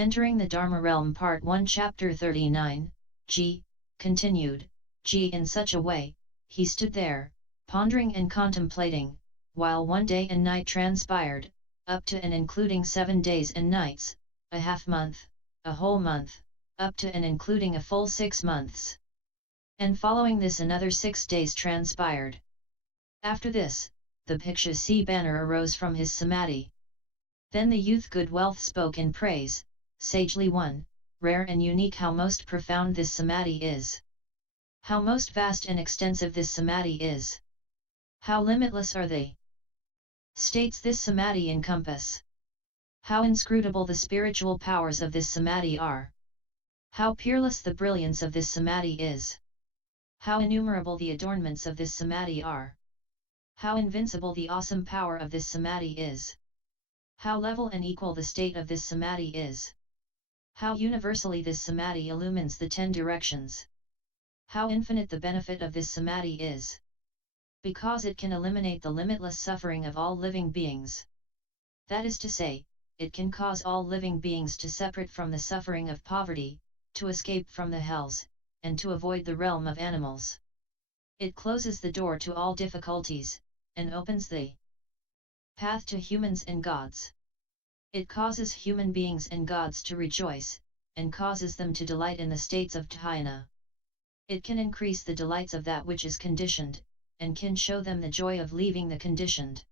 Entering the Dharma Realm Part 1 Chapter 39, G. Continued, G. In such a way, he stood there, pondering and contemplating, while 1 day and night transpired, up to and including 7 days and nights, a half month, a whole month, up to and including a full 6 months. And following this another 6 days transpired. After this, the Bhikshu banner arose from his samadhi. Then the youth good wealth spoke in praise, sagely one, rare and unique how most profound this samadhi is. How most vast and extensive this samadhi is. How limitless are they states this samadhi encompass. How inscrutable the spiritual powers of this samadhi are. How peerless the brilliance of this samadhi is. How innumerable the adornments of this samadhi are. How invincible the awesome power of this samadhi is. How level and equal the state of this samadhi is. How universally this samadhi illumines the 10 directions. How infinite the benefit of this samadhi is. Because it can eliminate the limitless suffering of all living beings. That is to say, it can cause all living beings to separate from the suffering of poverty, to escape from the hells, and to avoid the realm of animals. It closes the door to all difficulties, and opens the path to humans and gods. It causes human beings and gods to rejoice, and causes them to delight in the states of dhyana. It can increase the delights of that which is conditioned, and can show them the joy of leaving the conditioned.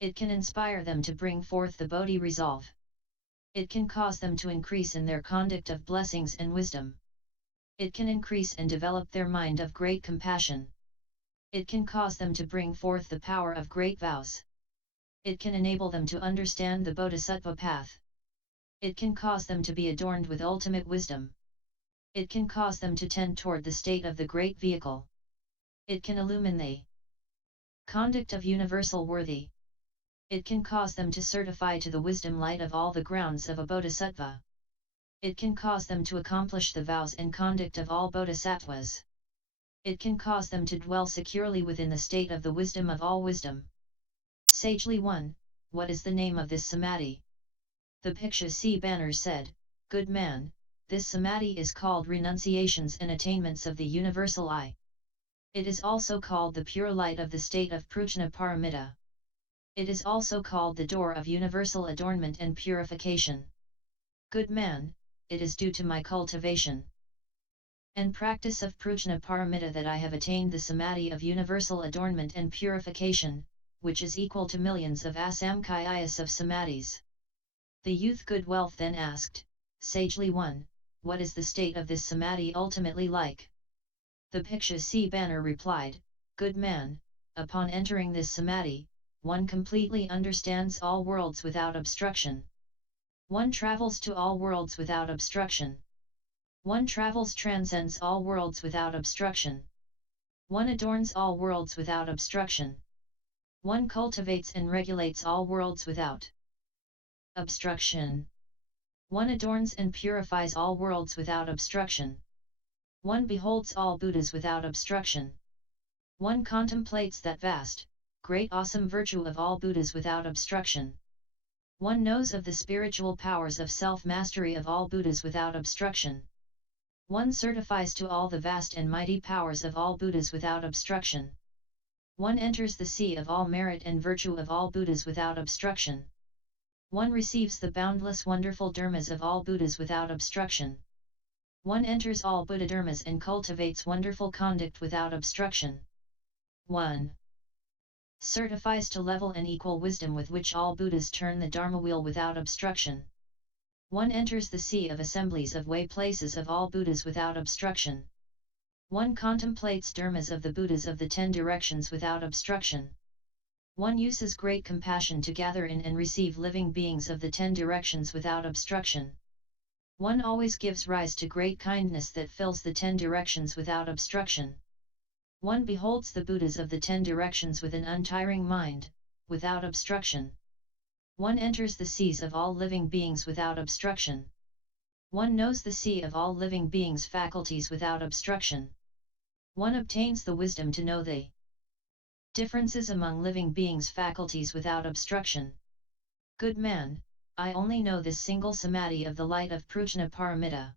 It can inspire them to bring forth the Bodhiresolve. It can cause them to increase in their conduct of blessings and wisdom. It can increase and develop their mind of great compassion. It can cause them to bring forth the power of great vows. It can enable them to understand the Bodhisattva path. It can cause them to be adorned with ultimate wisdom. It can cause them to tend toward the state of the great vehicle. It can illumine the conduct of universal worthy. It can cause them to certify to the wisdom light of all the grounds of a Bodhisattva. It can cause them to accomplish the vows and conduct of all Bodhisattvas. It can cause them to dwell securely within the state of the wisdom of all wisdom. Sagely one, what is the name of this samadhi? The Bhikshu banner said, Good man, this samadhi is called renunciations and attainments of the universal I. It is also called the pure light of the state of Prajna Paramita. It is also called the door of universal adornment and purification. Good man, it is due to my cultivation and practice of Prajna Paramita that I have attained the samadhi of universal adornment and purification, which is equal to millions of asamkhya's of samadhis. The youth good wealth then asked, sagely one, what is the state of this samadhi ultimately like? The Bhikshu banner replied, Good man, upon entering this samadhi, one completely understands all worlds without obstruction. One travels to all worlds without obstruction. One transcends all worlds without obstruction. One adorns all worlds without obstruction. One cultivates and regulates all worlds without obstruction. One adorns and purifies all worlds without obstruction. One beholds all Buddhas without obstruction. One contemplates that vast, great awesome virtue of all Buddhas without obstruction. One knows of the spiritual powers of self-mastery of all Buddhas without obstruction. One certifies to all the vast and mighty powers of all Buddhas without obstruction. One enters the sea of all merit and virtue of all Buddhas without obstruction. One receives the boundless wonderful dharmas of all Buddhas without obstruction. One enters all Buddha dharmas and cultivates wonderful conduct without obstruction. 1. Certifies to level and equal wisdom with which all Buddhas turn the Dharma wheel without obstruction. One enters the sea of assemblies of way places of all Buddhas without obstruction. One contemplates dharmas of the Buddhas of the 10 directions without obstruction. One uses great compassion to gather in and receive living beings of the 10 directions without obstruction. One always gives rise to great kindness that fills the 10 directions without obstruction. One beholds the Buddhas of the 10 directions with an untiring mind, without obstruction. One enters the seas of all living beings without obstruction. One knows the sea of all living beings' faculties without obstruction. One obtains the wisdom to know the differences among living beings' faculties without obstruction. Good man, I only know this single samadhi of the light of Prajna Paramita.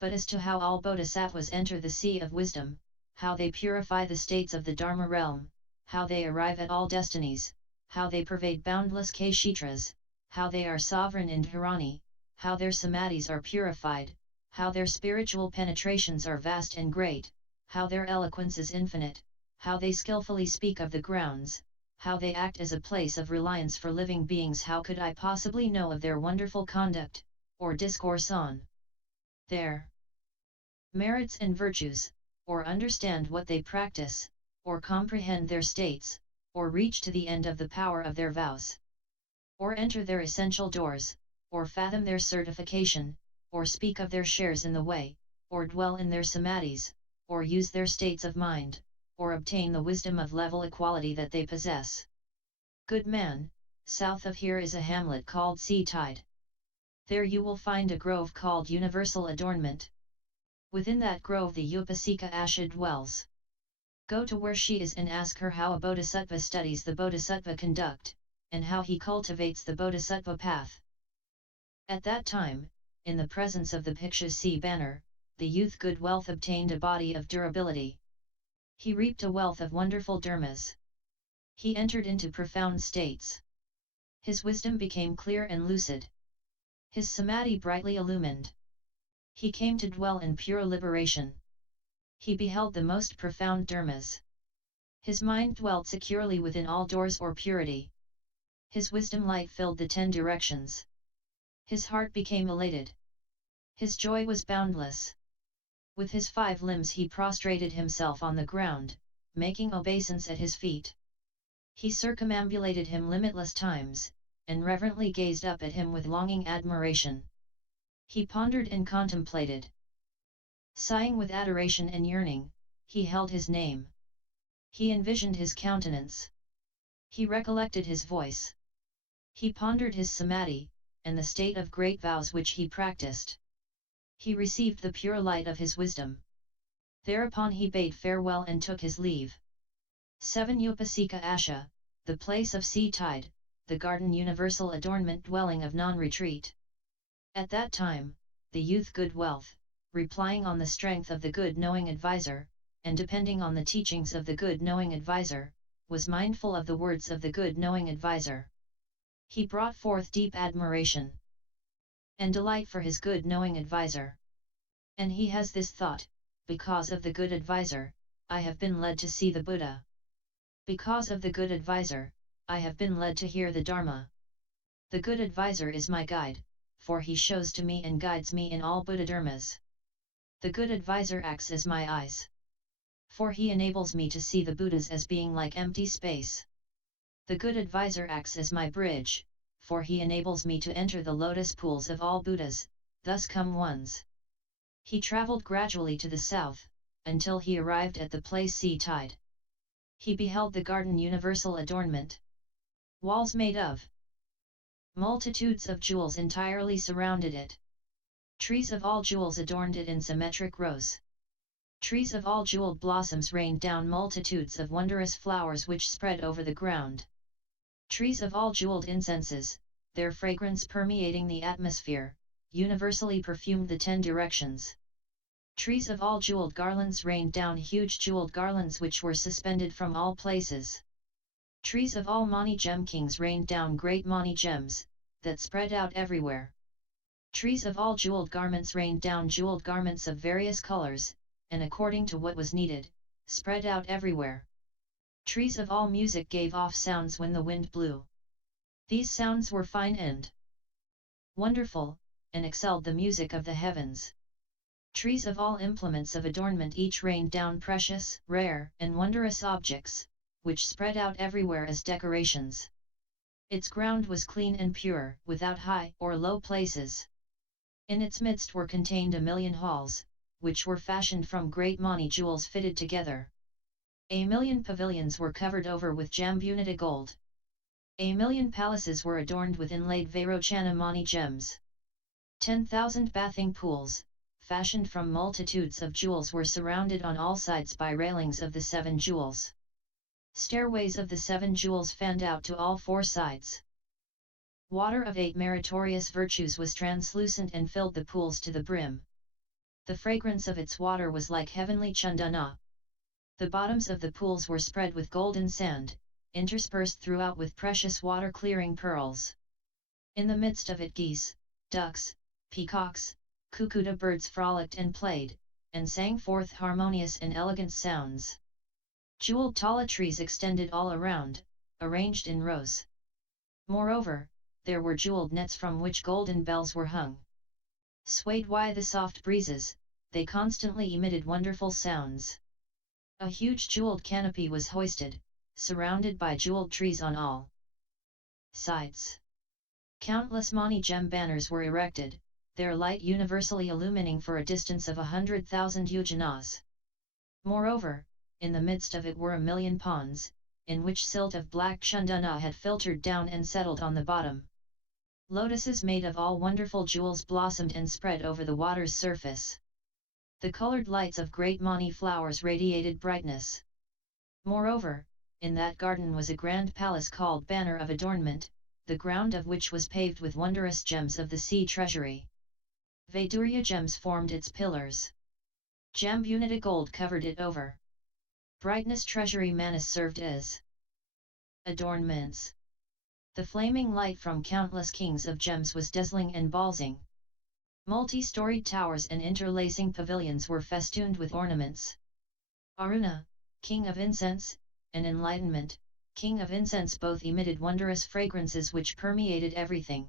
But as to how all bodhisattvas enter the sea of wisdom, how they purify the states of the Dharma realm, how they arrive at all destinies, how they pervade boundless kshetras, how they are sovereign in dharani, how their samadhis are purified, how their spiritual penetrations are vast and great, how their eloquence is infinite, how they skillfully speak of the grounds, how they act as a place of reliance for living beings, how could I possibly know of their wonderful conduct, or discourse on their merits and virtues, or understand what they practice, or comprehend their states, or reach to the end of the power of their vows, or enter their essential doors, or fathom their certification, or speak of their shares in the way, or dwell in their samadhis, or use their states of mind, or obtain the wisdom of level equality that they possess. Good man, south of here is a hamlet called Sea Tide. There you will find a grove called Universal Adornment. Within that grove the Upasika-Asha dwells. Go to where she is and ask her how a bodhisattva studies the bodhisattva conduct, and how he cultivates the bodhisattva path. At that time, in the presence of the Bhiksha sea banner, the youth good wealth obtained a body of durability. He reaped a wealth of wonderful dharmas. He entered into profound states. His wisdom became clear and lucid. His samadhi brightly illumined. He came to dwell in pure liberation. He beheld the most profound dharmas. His mind dwelt securely within all doors or purity. His wisdom light filled the 10 directions. His heart became elated. His joy was boundless. With his 5 limbs he prostrated himself on the ground, making obeisance at his feet. He circumambulated him limitless times, and reverently gazed up at him with longing admiration. He pondered and contemplated. Sighing with adoration and yearning, he held his name. He envisioned his countenance. He recollected his voice. He pondered his samadhi, and the state of great vows which he practiced. He received the pure light of his wisdom. Thereupon he bade farewell and took his leave. 7 Upasika-Asha, the place of sea tide, the garden universal adornment dwelling of non-retreat. At that time, the youth good wealth, replying on the strength of the good knowing advisor, and depending on the teachings of the good knowing advisor, was mindful of the words of the good knowing advisor. He brought forth deep admiration and delight for his good knowing advisor. And he has this thought: because of the good advisor, I have been led to see the Buddha. Because of the good advisor, I have been led to hear the Dharma. The good advisor is my guide, for he shows to me and guides me in all Buddha dharmas. The good advisor acts as my eyes, for he enables me to see the Buddhas as being like empty space. The good advisor acts as my bridge, for he enables me to enter the lotus pools of all Buddhas, thus come ones. He travelled gradually to the south, until he arrived at the place Sea Tide. He beheld the garden universal adornment. Walls made of multitudes of jewels entirely surrounded it. Trees of all jewels adorned it in symmetric rows. Trees of all jeweled blossoms rained down multitudes of wondrous flowers which spread over the ground. Trees of all jeweled incenses, their fragrance permeating the atmosphere, universally perfumed the 10 directions. Trees of all jeweled garlands rained down huge jeweled garlands which were suspended from all places. Trees of all mani gem kings rained down great mani gems, that spread out everywhere. Trees of all jeweled garments rained down jeweled garments of various colors, and according to what was needed, spread out everywhere. Trees of all music gave off sounds when the wind blew. These sounds were fine and wonderful, and excelled the music of the heavens. Trees of all implements of adornment each rained down precious, rare, and wondrous objects, which spread out everywhere as decorations. Its ground was clean and pure, without high or low places. In its midst were contained 1,000,000 halls, which were fashioned from great mani jewels fitted together. 1,000,000 pavilions were covered over with jambunita gold. 1,000,000 palaces were adorned with inlaid Vairochana mani gems. 10,000 bathing pools, fashioned from multitudes of jewels, were surrounded on all sides by railings of the 7 jewels. Stairways of the 7 jewels fanned out to all 4 sides. Water of 8 meritorious virtues was translucent and filled the pools to the brim. The fragrance of its water was like heavenly chandana. The bottoms of the pools were spread with golden sand, interspersed throughout with precious water-clearing pearls. In the midst of it geese, ducks, peacocks, cuckoo birds frolicked and played, and sang forth harmonious and elegant sounds. Jeweled tala trees extended all around, arranged in rows. Moreover, there were jeweled nets from which golden bells were hung. Swayed by the soft breezes, they constantly emitted wonderful sounds. A huge jeweled canopy was hoisted, surrounded by jeweled trees on all sides. Countless mani gem banners were erected, their light universally illumining for a distance of 100,000 yojanas. Moreover, in the midst of it were 1,000,000 ponds, in which silt of black chandana had filtered down and settled on the bottom. Lotuses made of all wonderful jewels blossomed and spread over the water's surface. The colored lights of great mani flowers radiated brightness. Moreover, in that garden was a grand palace called Banner of Adornment, the ground of which was paved with wondrous gems of the sea treasury. Vaidurya gems formed its pillars. Jambunita gold covered it over. Brightness treasury manas served as adornments. The flaming light from countless kings of gems was dazzling and balzing. Multi-storied towers and interlacing pavilions were festooned with ornaments. Aruna, king of incense, and enlightenment, king of incense both emitted wondrous fragrances which permeated everything.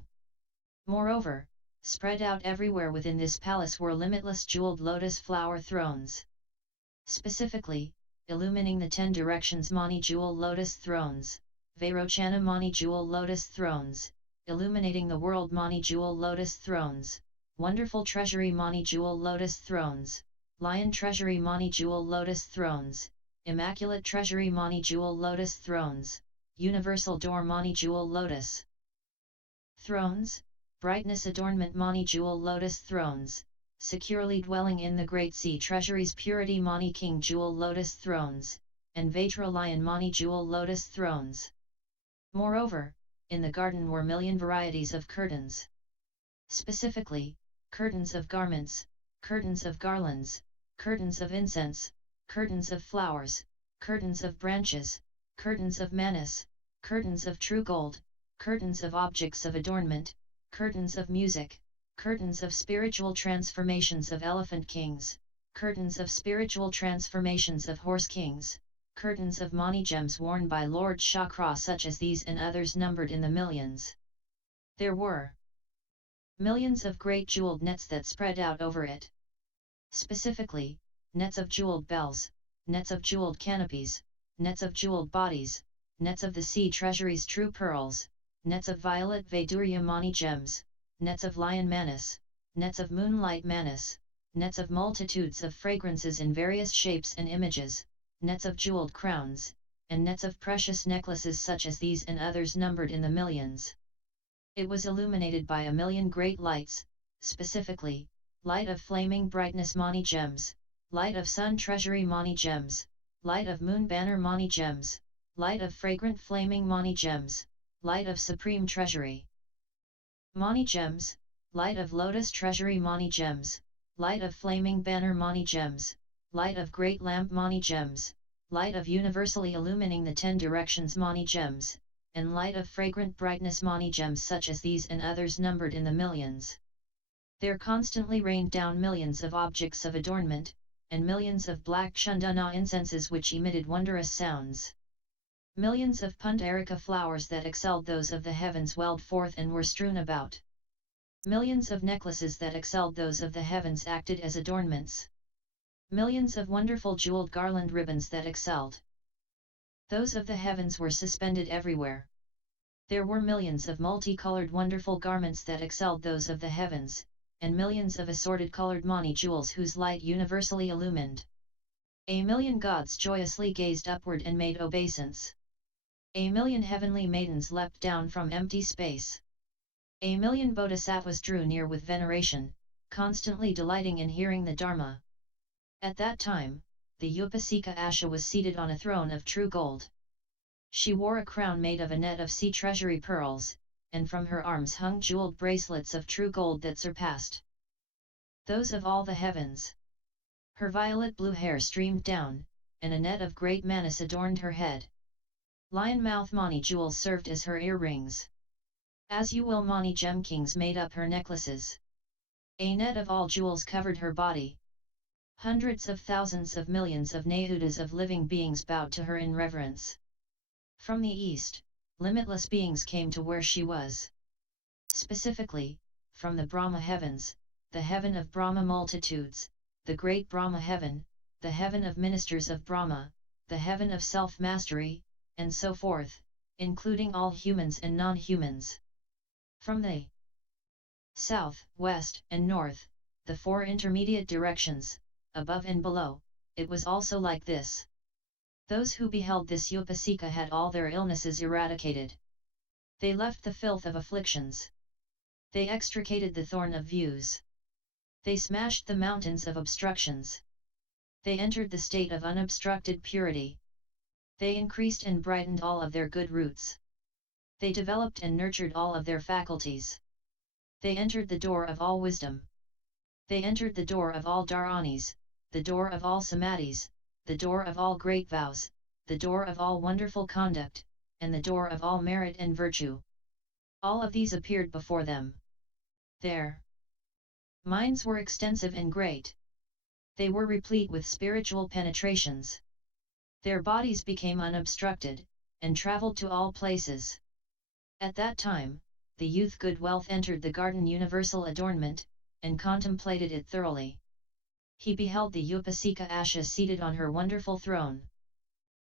Moreover, spread out everywhere within this palace were limitless jeweled lotus flower thrones. Specifically, illumining the 10 directions mani jewel lotus thrones, Vairochana mani jewel lotus thrones, illuminating the world mani jewel lotus thrones, wonderful treasury mani jewel lotus thrones, lion treasury mani jewel lotus thrones, immaculate treasury mani jewel lotus thrones, universal door mani jewel lotus thrones, brightness adornment mani jewel lotus thrones, securely dwelling in the great sea treasuries purity mani king jewel lotus thrones, and Vajra lion mani jewel lotus thrones. Moreover, in the garden were 1,000,000 varieties of curtains. Specifically, curtains of garments, curtains of garlands, curtains of incense, curtains of flowers, curtains of branches, curtains of manas, curtains of true gold, curtains of objects of adornment, curtains of music, curtains of spiritual transformations of elephant kings, curtains of spiritual transformations of horse kings, curtains of mani gems worn by Lord Chakra such as these and others numbered in the millions. There were millions of great jeweled nets that spread out over it. Specifically, nets of jeweled bells, nets of jeweled canopies, nets of jeweled bodies, nets of the sea treasuries true pearls, nets of violet Vaidurya mani gems, nets of lion manas, nets of moonlight manas, nets of multitudes of fragrances in various shapes and images, nets of jeweled crowns, and nets of precious necklaces such as these and others numbered in the millions. It was illuminated by 1,000,000 great lights, specifically, light of flaming brightness mani gems, light of sun treasury mani gems, light of moon banner mani gems, light of fragrant flaming mani gems, light of supreme treasury mani gems, light of lotus treasury mani gems, light of flaming banner mani gems, light of great lamp mani gems, light of universally illumining the 10 directions mani gems, and light of fragrant brightness mani gems such as these and others numbered in the millions. There constantly rained down millions of objects of adornment, and millions of black chandana incenses which emitted wondrous sounds. Millions of pundarika flowers that excelled those of the heavens welled forth and were strewn about. Millions of necklaces that excelled those of the heavens acted as adornments. Millions of wonderful jeweled garland ribbons that excelled those of the heavens were suspended everywhere. There were millions of multicolored wonderful garments that excelled those of the heavens, and millions of assorted colored mani jewels whose light universally illumined. 1,000,000 gods joyously gazed upward and made obeisance. 1,000,000 heavenly maidens leapt down from empty space. 1,000,000 bodhisattvas drew near with veneration, constantly delighting in hearing the Dharma. At that time, the Upasika Asha was seated on a throne of true gold. She wore a crown made of a net of sea treasury pearls, and from her arms hung jeweled bracelets of true gold that surpassed those of all the heavens. Her violet-blue hair streamed down, and a net of great manas adorned her head. Lion-mouth mani jewels served as her earrings. As you will mani gem kings made up her necklaces. A net of all jewels covered her body. Hundreds of thousands of millions of Nahudas of living beings bowed to her in reverence. From the east, limitless beings came to where she was. Specifically, from the Brahma heavens, the heaven of Brahma multitudes, the great Brahma heaven, the heaven of ministers of Brahma, the heaven of self-mastery, and so forth, including all humans and non-humans. From the south, west, and north, the four intermediate directions, above and below, it was also like this. Those who beheld this Upasika had all their illnesses eradicated. They left the filth of afflictions. They extricated the thorn of views. They smashed the mountains of obstructions. They entered the state of unobstructed purity. They increased and brightened all of their good roots. They developed and nurtured all of their faculties. They entered the door of all wisdom. They entered the door of all dharanis, the door of all samadhis, the door of all great vows, the door of all wonderful conduct, and the door of all merit and virtue. All of these appeared before them. Their minds were extensive and great. They were replete with spiritual penetrations. Their bodies became unobstructed, and travelled to all places. At that time, the youth good wealth entered the garden universal adornment, and contemplated it thoroughly. He beheld the Upasika Asha seated on her wonderful throne.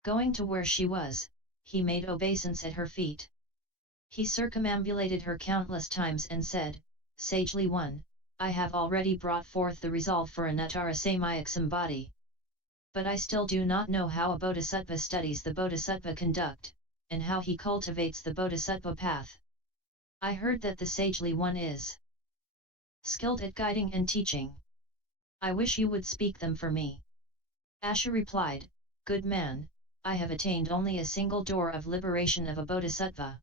Going to where she was, he made obeisance at her feet. He circumambulated her countless times and said, "Sagely one, I have already brought forth the resolve for a Natarasamaya but I still do not know how a Bodhisattva studies the Bodhisattva conduct, and how he cultivates the Bodhisattva path. I heard that the Sagely one is skilled at guiding and teaching. I wish you would speak them for me." Asha replied, "Good man, I have attained only a single door of liberation of a Bodhisattva.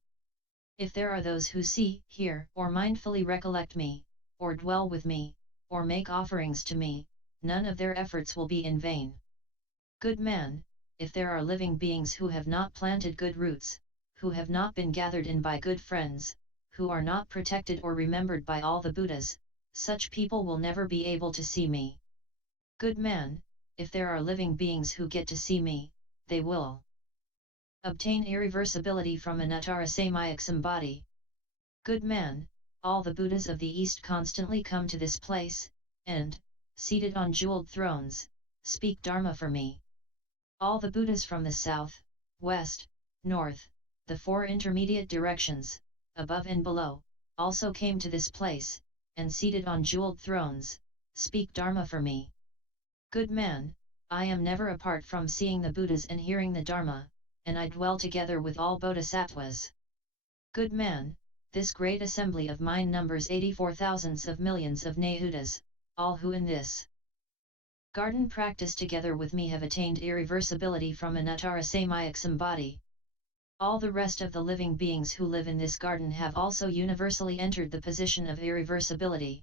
If there are those who see, hear, or mindfully recollect me, or dwell with me, or make offerings to me, none of their efforts will be in vain. Good man, if there are living beings who have not planted good roots, who have not been gathered in by good friends, who are not protected or remembered by all the Buddhas, such people will never be able to see me. Good man, if there are living beings who get to see me, they will obtain irreversibility from Anatarasamaya. Good man, all the Buddhas of the East constantly come to this place, and, seated on jeweled thrones, speak Dharma for me. All the Buddhas from the south, west, north, the four intermediate directions, above and below, also came to this place, and seated on jeweled thrones, speak Dharma for me. Good man, I am never apart from seeing the Buddhas and hearing the Dharma, and I dwell together with all Bodhisattvas. Good man, this great assembly of mine numbers 84 thousands of millions of Nahudas, all who in this garden practice together with me have attained irreversibility from Anatarasamaya. All the rest of the living beings who live in this garden have also universally entered the position of irreversibility.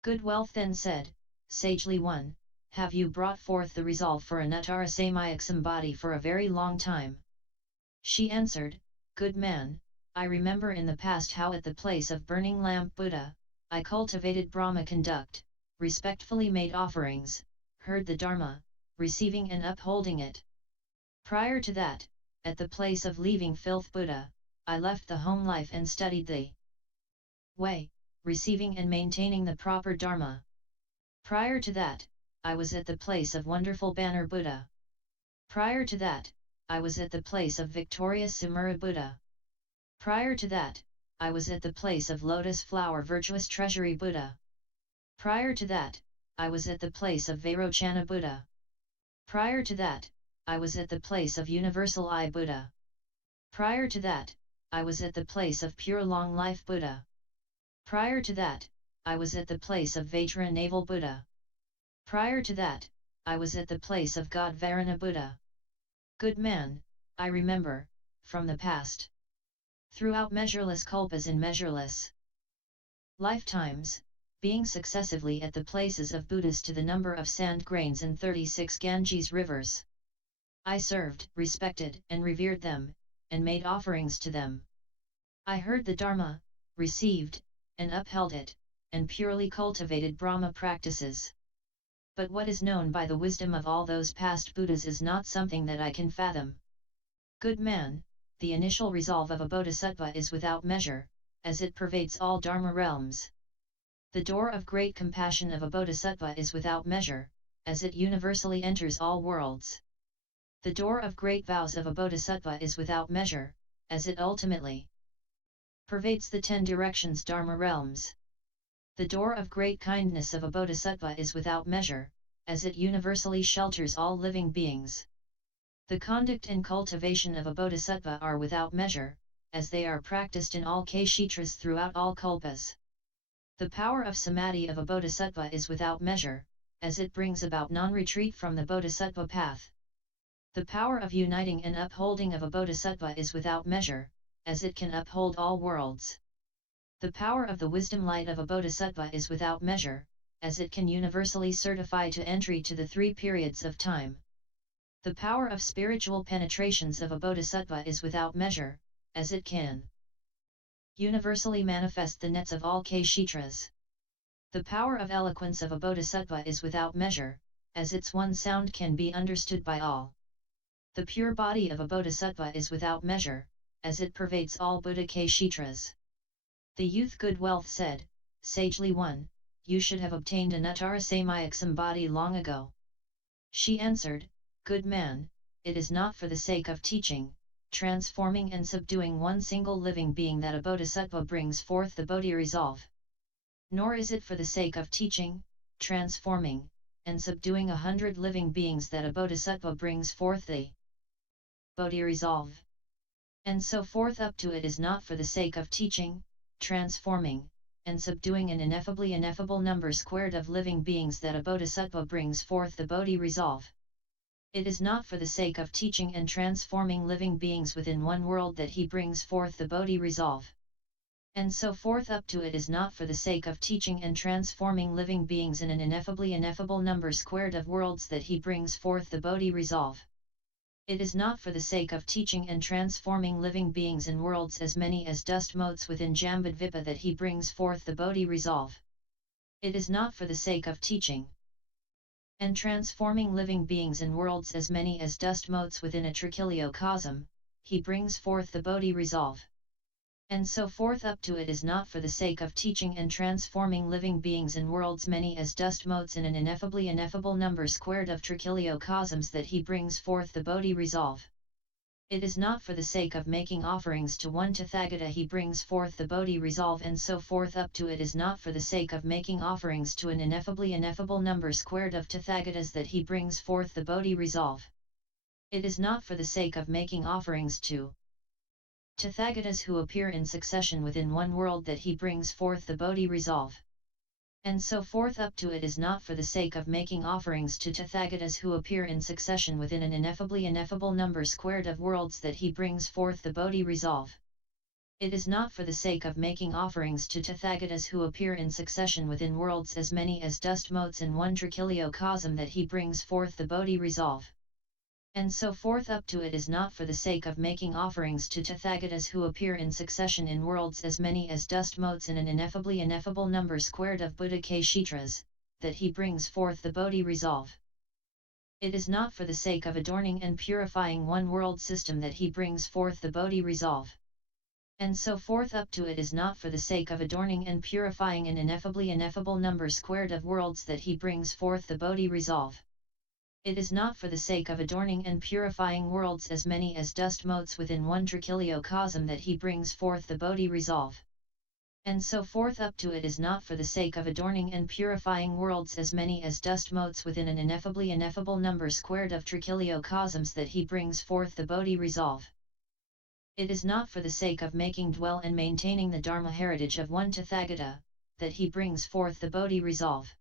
Good wealth then said, Sagely one, have you brought forth the resolve for Anatarasamaya for a very long time? She answered, Good man, I remember in the past how at the place of burning lamp Buddha, I cultivated Brahma conduct, respectfully made offerings, heard the Dharma, receiving and upholding it. Prior to that, at the place of leaving filth Buddha, I left the home life and studied the way, receiving and maintaining the proper Dharma. Prior to that, I was at the place of wonderful banner Buddha. Prior to that, I was at the place of victorious Samura Buddha. Prior to that, I was at the place of lotus flower virtuous treasury Buddha. Prior to that, I was at the place of Vairochana Buddha. Prior to that, I was at the place of universal I Buddha. Prior to that, I was at the place of pure long life Buddha. Prior to that, I was at the place of Vajra navel Buddha. Prior to that, I was at the place of God Varuna Buddha. Good man, I remember, from the past throughout measureless kalpas in measureless lifetimes, being successively at the places of Buddhas to the number of sand grains in 36 Ganges rivers. I served, respected, and revered them, and made offerings to them. I heard the Dharma, received, and upheld it, and purely cultivated Brahma practices. But what is known by the wisdom of all those past Buddhas is not something that I can fathom. Good man, the initial resolve of a Bodhisattva is without measure, as it pervades all Dharma realms. The door of great compassion of a Bodhisattva is without measure, as it universally enters all worlds. The door of great vows of a Bodhisattva is without measure, as it ultimately pervades the 10 directions Dharma realms. The door of great kindness of a Bodhisattva is without measure, as it universally shelters all living beings. The conduct and cultivation of a Bodhisattva are without measure, as they are practiced in all Kshetras throughout all kalpas. The power of samadhi of a Bodhisattva is without measure, as it brings about non-retreat from the Bodhisattva path. The power of uniting and upholding of a Bodhisattva is without measure, as it can uphold all worlds. The power of the wisdom light of a Bodhisattva is without measure, as it can universally certify to entry to the 3 periods of time. The power of spiritual penetrations of a Bodhisattva is without measure, as it can universally manifest the nets of all Kshetras. The power of eloquence of a Bodhisattva is without measure, as its one sound can be understood by all. The pure body of a Bodhisattva is without measure, as it pervades all Buddha Kshetras. The youth Good Wealth said, sagely one, you should have obtained an Uttarasamaya Sambodhi long ago. She answered, good man, it is not for the sake of teaching, transforming and subduing one single living being that a Bodhisattva brings forth the Bodhiresolve. Nor is it for the sake of teaching, transforming, and subduing 100 living beings that a Bodhisattva brings forth the Bodhiresolve. And so forth up to it is not for the sake of teaching, transforming, and subduing an ineffable number squared of living beings that a Bodhisattva brings forth the Bodhiresolve. It is not for the sake of teaching and transforming living beings within one world that he brings forth the Bodhiresolve. And so forth up to it is not for the sake of teaching and transforming living beings in an ineffable number squared of worlds that he brings forth the Bodhiresolve. It is not for the sake of teaching and transforming living beings in worlds as many as dust motes within Jambudvipa that he brings forth the Bodhiresolve. It is not for the sake of teaching and transforming living beings in worlds as many as dust motes within a trichiliocosm, he brings forth the Bodhiresolve. And so forth up to it is not for the sake of teaching and transforming living beings in worlds many as dust motes in an ineffable number squared of trichiliocosms that he brings forth the Bodhiresolve. It is not for the sake of making offerings to one Tathagata he brings forth the Bodhiresolve, and so forth up to it is not for the sake of making offerings to an ineffable number squared of Tathagatas that he brings forth the Bodhiresolve. It is not for the sake of making offerings to Tathagatas who appear in succession within one world that he brings forth the Bodhiresolve. And so forth up to it is not for the sake of making offerings to Tathagatas who appear in succession within an ineffable number squared of worlds that he brings forth the Bodhiresolve. It is not for the sake of making offerings to Tathagatas who appear in succession within worlds as many as dust motes in one trichiliocosm that he brings forth the Bodhiresolve. And so forth up to it is not for the sake of making offerings to Tathagatas who appear in succession in worlds as many as dust motes in an ineffable number squared of Buddha Kshetras, that he brings forth the Bodhiresolve. It is not for the sake of adorning and purifying one world system that he brings forth the Bodhiresolve. And so forth up to it is not for the sake of adorning and purifying an ineffable number squared of worlds that he brings forth the Bodhiresolve. It is not for the sake of adorning and purifying worlds as many as dust motes within one trichiliocosm that he brings forth the Bodhiresolve. And so forth up to it is not for the sake of adorning and purifying worlds as many as dust motes within an ineffable number squared of trichiliocosms that he brings forth the Bodhiresolve. It is not for the sake of making dwell and maintaining the Dharma heritage of one Tathagata, that he brings forth the Bodhiresolve.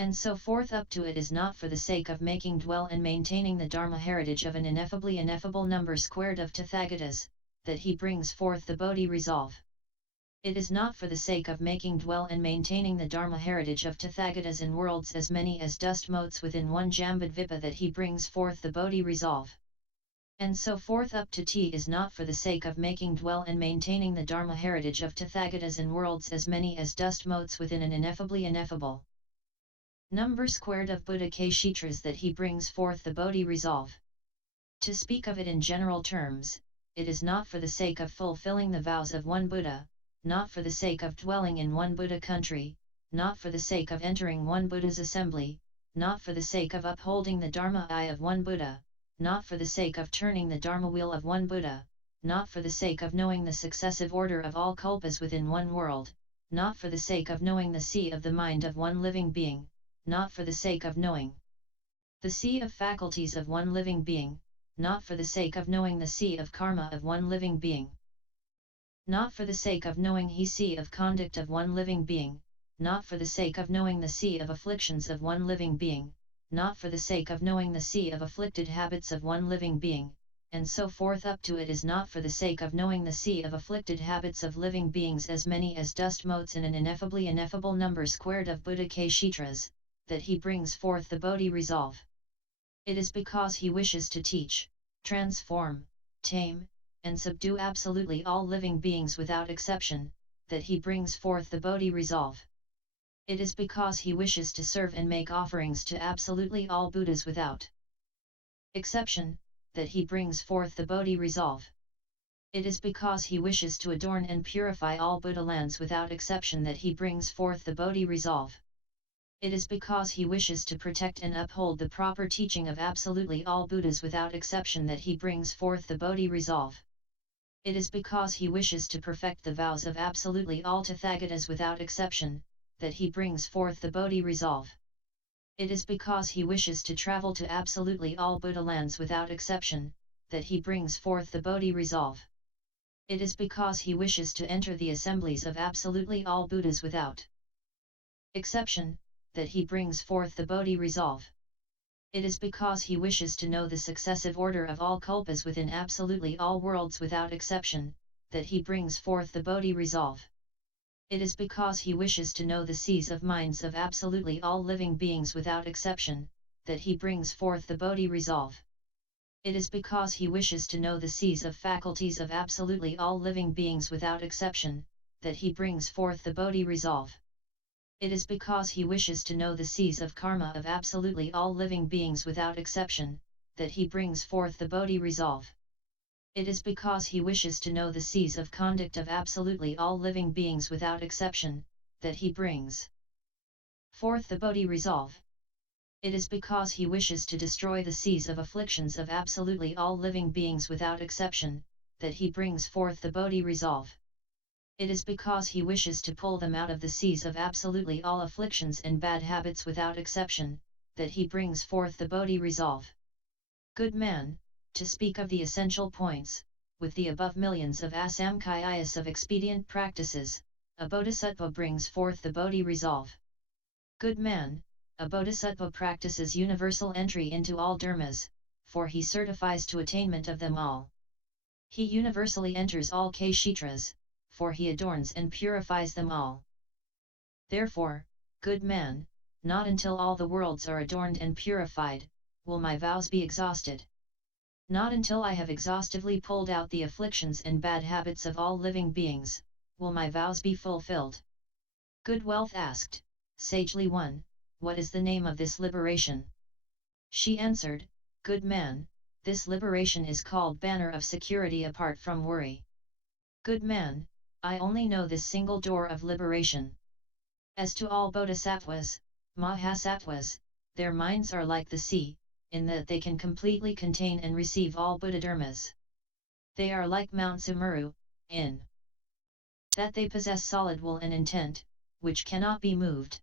And so forth up to it is not for the sake of making dwell and maintaining the Dharma heritage of an ineffable number squared of Tathagatas, that he brings forth the Bodhi-resolve. It is not for the sake of making dwell and maintaining the Dharma heritage of Tathagatas in worlds as many as dust motes within one Jambudvipa that he brings forth the Bodhi-resolve. And so forth up to T is not for the sake of making dwell and maintaining the Dharma heritage of Tathagatas in worlds as many as dust motes within an ineffably ineffable number squared of Bodhisattvas that he brings forth the Bodhi-resolve. To speak of it in general terms, it is not for the sake of fulfilling the vows of one Buddha, not for the sake of dwelling in one Buddha country, not for the sake of entering one Buddha's assembly, not for the sake of upholding the Dharma eye of one Buddha, not for the sake of turning the Dharma wheel of one Buddha, not for the sake of knowing the successive order of all kalpas within one world, not for the sake of knowing the sea of the mind of one living being, not for the sake of knowing the sea of faculties of one living being, not for the sake of knowing the sea of karma of one living being, not for the sake of knowing the sea of conduct of one living being, not for the sake of knowing the sea of afflictions of one living being, not for the sake of knowing the sea of afflicted habits of one living being, and so forth up to it is not for the sake of knowing the sea of afflicted habits of living beings as many as dust motes in an ineffably ineffable number squared of Bodhisattvas, that he brings forth the Bodhi-resolve. It is because he wishes to teach, transform, tame, and subdue absolutely all living beings without exception, that he brings forth the Bodhi-resolve. It is because he wishes to serve and make offerings to absolutely all Buddhas without exception, that he brings forth the Bodhi-resolve. It is because he wishes to adorn and purify all Buddha lands without exception that he brings forth the Bodhi-resolve. It is because he wishes to protect and uphold the proper teaching of absolutely all Buddhas without exception that he brings forth the Bodhi-resolve. It is because he wishes to perfect the vows of absolutely all Tathagatas without exception, that he brings forth the Bodhi-resolve. It is because he wishes to travel to absolutely all Buddha lands without exception, that he brings forth the Bodhi-resolve. It is because he wishes to enter the assemblies of absolutely all Buddhas without exception, that he brings forth the Bodhi-resolve. It is because he wishes to know the successive order of all kalpas within absolutely all worlds without exception, that he brings forth the Bodhi-resolve. It is because he wishes to know the seas of minds of absolutely all living beings without exception, that he brings forth the Bodhi-resolve. It is because he wishes to know the seas of faculties of absolutely all living beings without exception, that he brings forth the Bodhi-resolve. It is because he wishes to know the seas of karma of absolutely all living beings without exception, that he brings forth the Bodhi-resolve. It is because he wishes to know the seas of conduct of absolutely all living beings without exception, that he brings forth the Bodhi-resolve. It is because he wishes to destroy the seas of afflictions of absolutely all living beings without exception, that he brings forth the Bodhi-resolve. It is because he wishes to pull them out of the seas of absolutely all afflictions and bad habits without exception, that he brings forth the Bodhi-resolve. Good man, to speak of the essential points, with the above millions of asamkhya's of expedient practices, a Bodhisattva brings forth the Bodhi-resolve. Good man, a Bodhisattva practices universal entry into all dharmas, for he certifies to attainment of them all. He universally enters all kshetras, for he adorns and purifies them all. Therefore, good man, not until all the worlds are adorned and purified, will my vows be exhausted. Not until I have exhaustively pulled out the afflictions and bad habits of all living beings, will my vows be fulfilled. Good Wealth asked, sagely one, what is the name of this liberation? She answered, good man, this liberation is called banner of security apart from worry. Good man, I only know this single door of liberation. As to all bodhisattvas, mahasattvas, their minds are like the sea, in that they can completely contain and receive all Buddha-dharmas. They are like Mount Sumeru, in that they possess solid will and intent, which cannot be moved.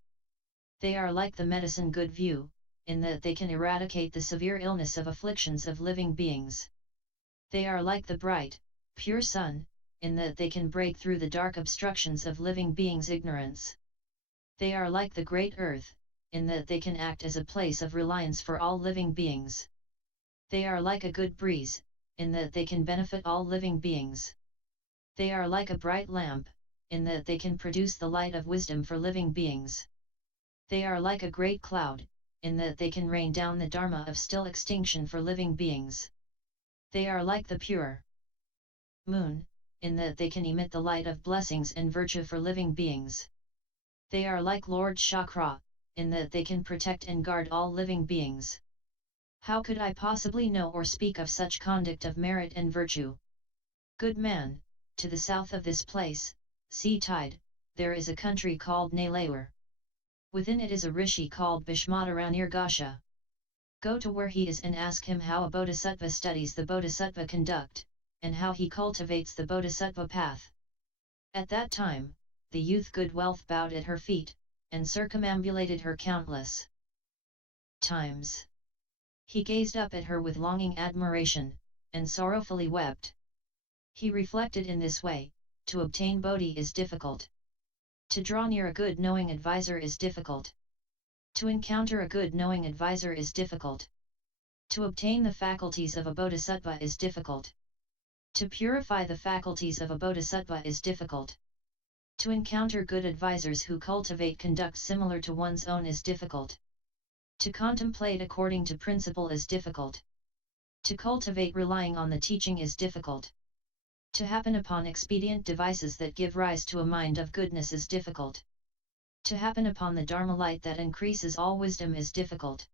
They are like the medicine good view, in that they can eradicate the severe illness of afflictions of living beings. They are like the bright, pure sun, in that they can break through the dark obstructions of living beings' ignorance. They are like the great earth, in that they can act as a place of reliance for all living beings. They are like a good breeze, in that they can benefit all living beings. They are like a bright lamp, in that they can produce the light of wisdom for living beings. They are like a great cloud, in that they can rain down the dharma of still extinction for living beings. They are like the pure moon, in that they can emit the light of blessings and virtue for living beings. They are like Lord Chakra, in that they can protect and guard all living beings. How could I possibly know or speak of such conduct of merit and virtue? Good man, to the south of this place, sea tide, there is a country called Nalaur. Within it is a rishi called Bhishmadevanirgasha. Go to where he is and ask him how a bodhisattva studies the bodhisattva conduct, and how he cultivates the bodhisattva path. At that time, the youth good wealth bowed at her feet, and circumambulated her countless times. He gazed up at her with longing admiration, and sorrowfully wept. He reflected in this way: to obtain Bodhi is difficult. To draw near a good knowing advisor is difficult. To encounter a good knowing advisor is difficult. To obtain the faculties of a bodhisattva is difficult. To purify the faculties of a bodhisattva is difficult. To encounter good advisors who cultivate conduct similar to one's own is difficult. To contemplate according to principle is difficult. To cultivate relying on the teaching is difficult. To happen upon expedient devices that give rise to a mind of goodness is difficult. To happen upon the Dharma light that increases all wisdom is difficult.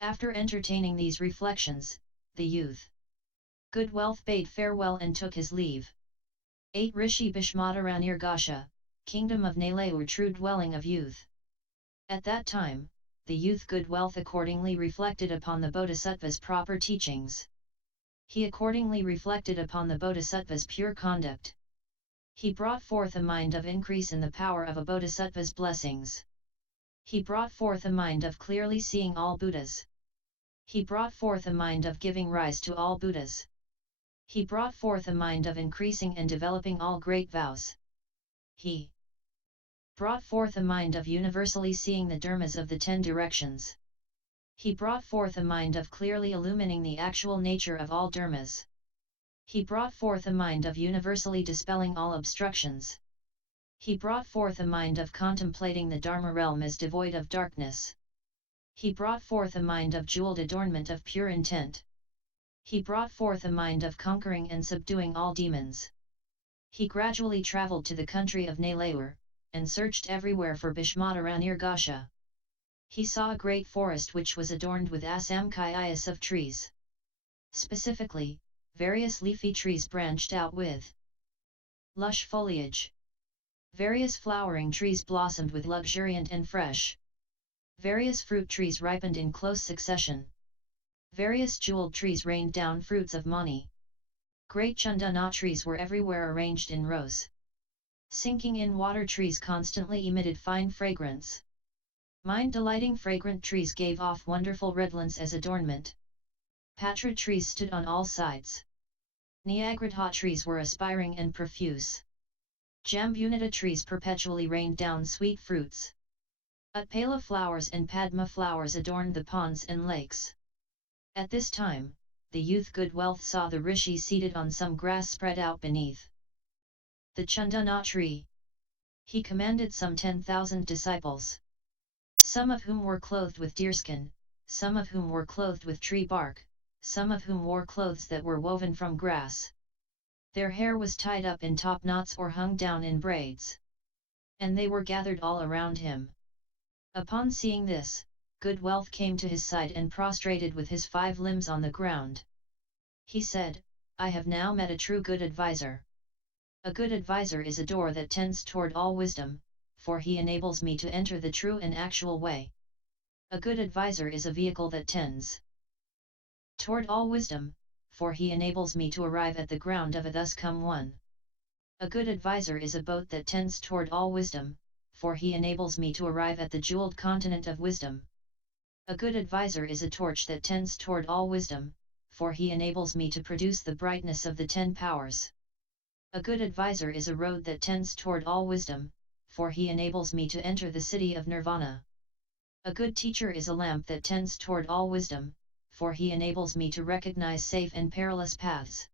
After entertaining these reflections, the youth good wealth bade farewell and took his leave. 8 Rishi Bhishmadevanirgasha, Kingdom of Nalaur, true dwelling of youth. At that time, the youth good wealth accordingly reflected upon the Bodhisattva's proper teachings. He accordingly reflected upon the Bodhisattva's pure conduct. He brought forth a mind of increase in the power of a Bodhisattva's blessings. He brought forth a mind of clearly seeing all Buddhas. He brought forth a mind of giving rise to all Buddhas. He brought forth a mind of increasing and developing all great vows. He brought forth a mind of universally seeing the dharmas of the 10 directions. He brought forth a mind of clearly illumining the actual nature of all dharmas. He brought forth a mind of universally dispelling all obstructions. He brought forth a mind of contemplating the Dharma realm as devoid of darkness. He brought forth a mind of jeweled adornment of pure intent. He brought forth a mind of conquering and subduing all demons. He gradually travelled to the country of Nalaur, and searched everywhere for Bhishmadevanirgasha. He saw a great forest which was adorned with assamblies of trees. Specifically, various leafy trees branched out with lush foliage. Various flowering trees blossomed with luxuriant and fresh. Various fruit trees ripened in close succession. Various jeweled trees rained down fruits of mani. Great chandana trees were everywhere arranged in rows. Sinking in water trees constantly emitted fine fragrance. Mind-delighting fragrant trees gave off wonderful redolence as adornment. Patra trees stood on all sides. Nyagratha trees were aspiring and profuse. Jambunita trees perpetually rained down sweet fruits. Utpala flowers and Padma flowers adorned the ponds and lakes. At this time, the youth good wealth saw the rishi seated on some grass spread out beneath the chandana tree. He commanded some 10,000 disciples, some of whom were clothed with deerskin, some of whom were clothed with tree bark, some of whom wore clothes that were woven from grass. Their hair was tied up in top knots or hung down in braids. And they were gathered all around him. Upon seeing this, good wealth came to his side and prostrated with his 5 limbs on the ground. He said, I have now met a true good advisor. A good advisor is a door that tends toward all wisdom, for he enables me to enter the true and actual way. A good advisor is a vehicle that tends toward all wisdom, for he enables me to arrive at the ground of a thus come one. A good advisor is a boat that tends toward all wisdom, for he enables me to arrive at the jeweled continent of wisdom. A good advisor is a torch that tends toward all wisdom, for he enables me to produce the brightness of the 10 powers. A good advisor is a road that tends toward all wisdom, for he enables me to enter the city of nirvana. A good teacher is a lamp that tends toward all wisdom, for he enables me to recognize safe and perilous paths.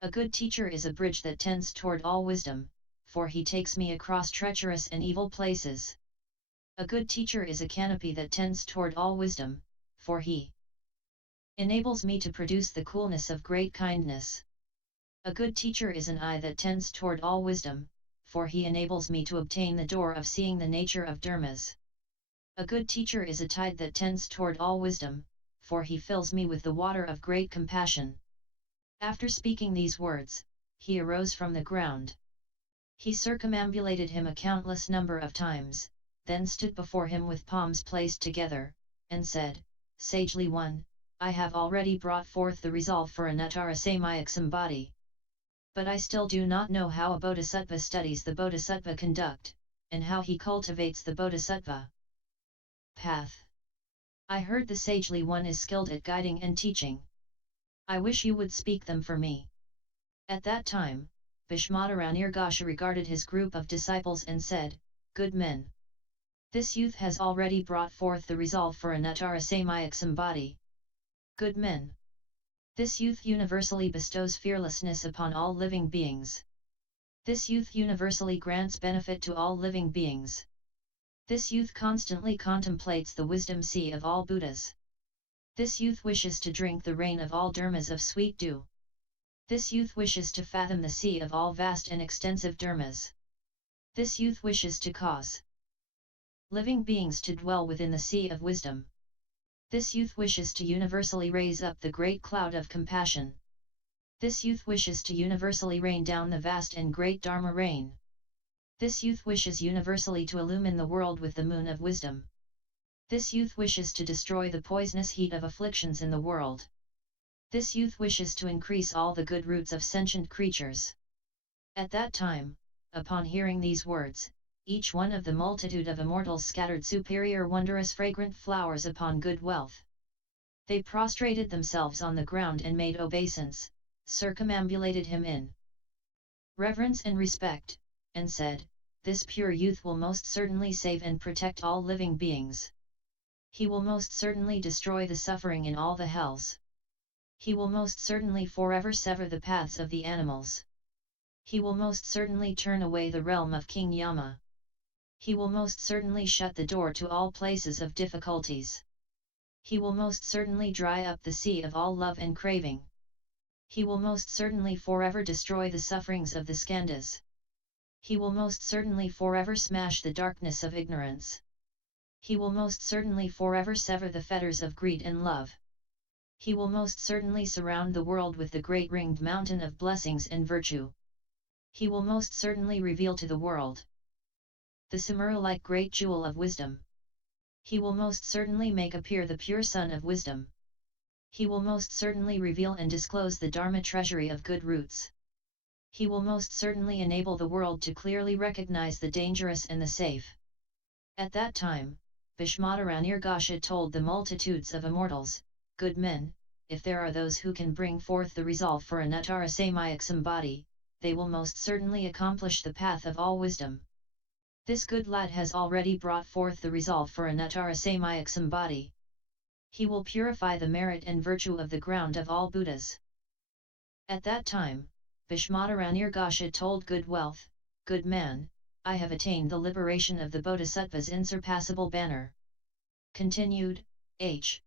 A good teacher is a bridge that tends toward all wisdom, for he takes me across treacherous and evil places. A good teacher is a canopy that tends toward all wisdom, for he enables me to produce the coolness of great kindness. A good teacher is an eye that tends toward all wisdom, for he enables me to obtain the door of seeing the nature of dharmas. A good teacher is a tide that tends toward all wisdom, for he fills me with the water of great compassion. After speaking these words, he arose from the ground. He circumambulated him a countless number of times, then stood before him with palms placed together, and said, "Sagely one, I have already brought forth the resolve for anuttara samyak sambodhi. But I still do not know how a bodhisattva studies the bodhisattva conduct, and how he cultivates the bodhisattva path. I heard the sagely one is skilled at guiding and teaching. I wish you would speak them for me." At that time, Bhishmadevanirgasha regarded his group of disciples and said, "Good men. This youth has already brought forth the resolve for anuttara samyak sambodhi. Good men. This youth universally bestows fearlessness upon all living beings. This youth universally grants benefit to all living beings. This youth constantly contemplates the wisdom sea of all Buddhas. This youth wishes to drink the rain of all dharmas of sweet dew. This youth wishes to fathom the sea of all vast and extensive dharmas. This youth wishes to cause living beings to dwell within the sea of wisdom. This youth wishes to universally raise up the great cloud of compassion. This youth wishes to universally rain down the vast and great Dharma rain. This youth wishes universally to illumine the world with the moon of wisdom. This youth wishes to destroy the poisonous heat of afflictions in the world. This youth wishes to increase all the good roots of sentient creatures." At that time, upon hearing these words, each one of the multitude of immortals scattered superior wondrous fragrant flowers upon good wealth. They prostrated themselves on the ground and made obeisance, circumambulated him in reverence and respect, and said, "This pure youth will most certainly save and protect all living beings. He will most certainly destroy the suffering in all the hells. He will most certainly forever sever the paths of the animals. He will most certainly turn away the realm of King Yama. He will most certainly shut the door to all places of difficulties. He will most certainly dry up the sea of all love and craving. He will most certainly forever destroy the sufferings of the skandhas. He will most certainly forever smash the darkness of ignorance. He will most certainly forever sever the fetters of greed and love. He will most certainly surround the world with the great ringed mountain of blessings and virtue. He will most certainly reveal to the world the Samura-like great jewel of wisdom. He will most certainly make appear the pure sun of wisdom. He will most certainly reveal and disclose the Dharma treasury of good roots. He will most certainly enable the world to clearly recognize the dangerous and the safe." At that time, Bhishmadevanirgasha told the multitudes of immortals, "Good men, if there are those who can bring forth the resolve for anuttara samyak sambodhi, they will most certainly accomplish the path of all wisdom. This good lad has already brought forth the resolve for anuttara samyak sambodhi. He will purify the merit and virtue of the ground of all Buddhas." At that time, Bhishmadevanirgasha told good wealth, "Good man, I have attained the liberation of the Bodhisattva's insurpassable banner." Continued, H.